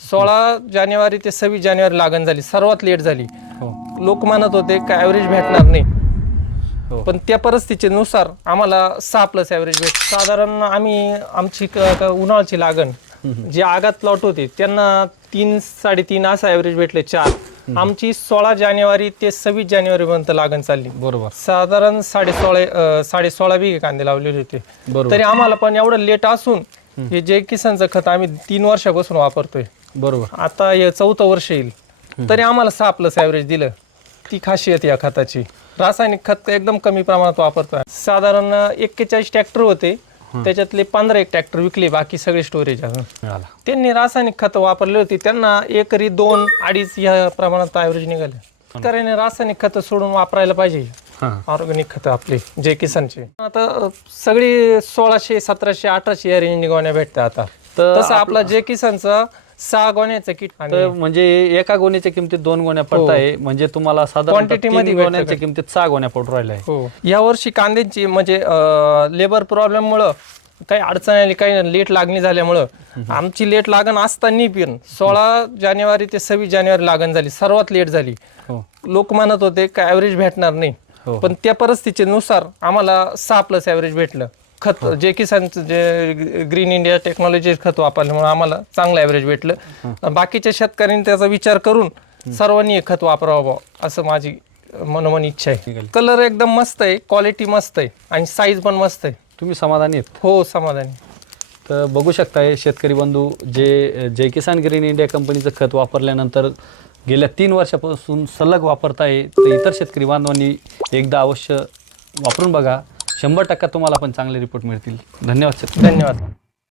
सोळा जानेवारी ते सव्वीस जानेवारी लागण झाली सर्वात लेट झाली. हो. लोक म्हणत होते का ॲव्हरेज भेटणार नाही. हो. पण त्या परिस्थितीनुसार आम्हाला सहा प्लस ॲव्हरेज भेट. साधारण आम्ही आमची उन्हाळ्याची लागण जे आगात प्लॉट होते त्यांना तीन साडेतीन असं ॲव्हरेज भेटले चार. आमची सोळा जानेवारी ते सव्वीस जानेवारी पर्यंत लागण चालली. बरोबर. साधारण साडे सोळा साडे सोळा बिघे कांदे लावलेले होते. तरी आम्हाला पण एवढं लेट असून हे जय किसानचं खत आम्ही तीन वर्षापासून वापरतोय. बरोबर. आता हे चौथं वर्ष येईल. तरी आम्हाला सहा प्लस ॲव्हरेज दिलं. ती खासियत या खताची. रासायनिक खत एकदम कमी प्रमाणात वापरतोय. साधारण एक्केचाळीस ट्रॅक्टर होते. त्याच्यातले पंधरा एक ट्रॅक्टर विकले बाकी सगळे स्टोरेज अजून. त्यांनी रासायनिक खत वापरले होते. त्यांना एकरी दोन अडीच या प्रमाणात ॲव्हरेज निघाले. शेतकऱ्याने रासायनिक खत सोडून वापरायला पाहिजे. ऑर्गॅनिक खतं आपले जे किसानचे. आता सगळी सोळाशे सतराशे अठराशे या रेंज गोण्या भेटतात आता. तर तसं आपला जे किसानचा सहा गोण्याचं किट तर म्हणजे एका गोण्याच्या किमतीत दोन गोण्या पडताय. म्हणजे तुम्हाला साधारण हो. Quantity मध्ये गोण्याच्या? किमतीत सहा गोण्या पडू राहिल्या आहे हो. या वर्षी कांद्यांची म्हणजे लेबर प्रॉब्लेममुळं काही अडचण आली काही लेट लागणी झाल्यामुळं. आमची लेट लागण असताना पण सोळा जानेवारी ते सव्वीस जानेवारी लागण झाली सर्वात लेट झाली. हो. लोक म्हणत होते का ॲव्हरेज भेटणार नाही. हो. पण त्या परिस्थितीनुसार आम्हाला सहा प्लस ॲव्हरेज भेटलं. खत जे किसानचं जे ग्रीन इंडिया टेक्नॉलॉजी खत वापरल्यामुळे आम्हाला चांगलं ॲव्हरेज भेटलं. बाकीच्या शेतकऱ्यांनी त्याचा विचार करून सर्वांनी हे खत वापरावं असं माझी मनोमन इच्छा आहे. कलर एकदम मस्त आहे क्वालिटी मस्त आहे आणि साईज पण मस्त आहे. तुम्ही समाधानी आहेत? हो समाधानी. तर बघू शकताय शेतकरी बंधू जे जय किसान ग्रीन इंडिया कंपनीचं खत वापरल्यानंतर गेल्या तीन वर्षापासून सलग वापरताय तर इतर शेतकरी बांधवांनी एकदा अवश्य वापरून बघा. शंभर टक्का तुम्हाला पण चांगले रिपोर्ट मिळतील. धन्यवाद सर. धन्यवाद.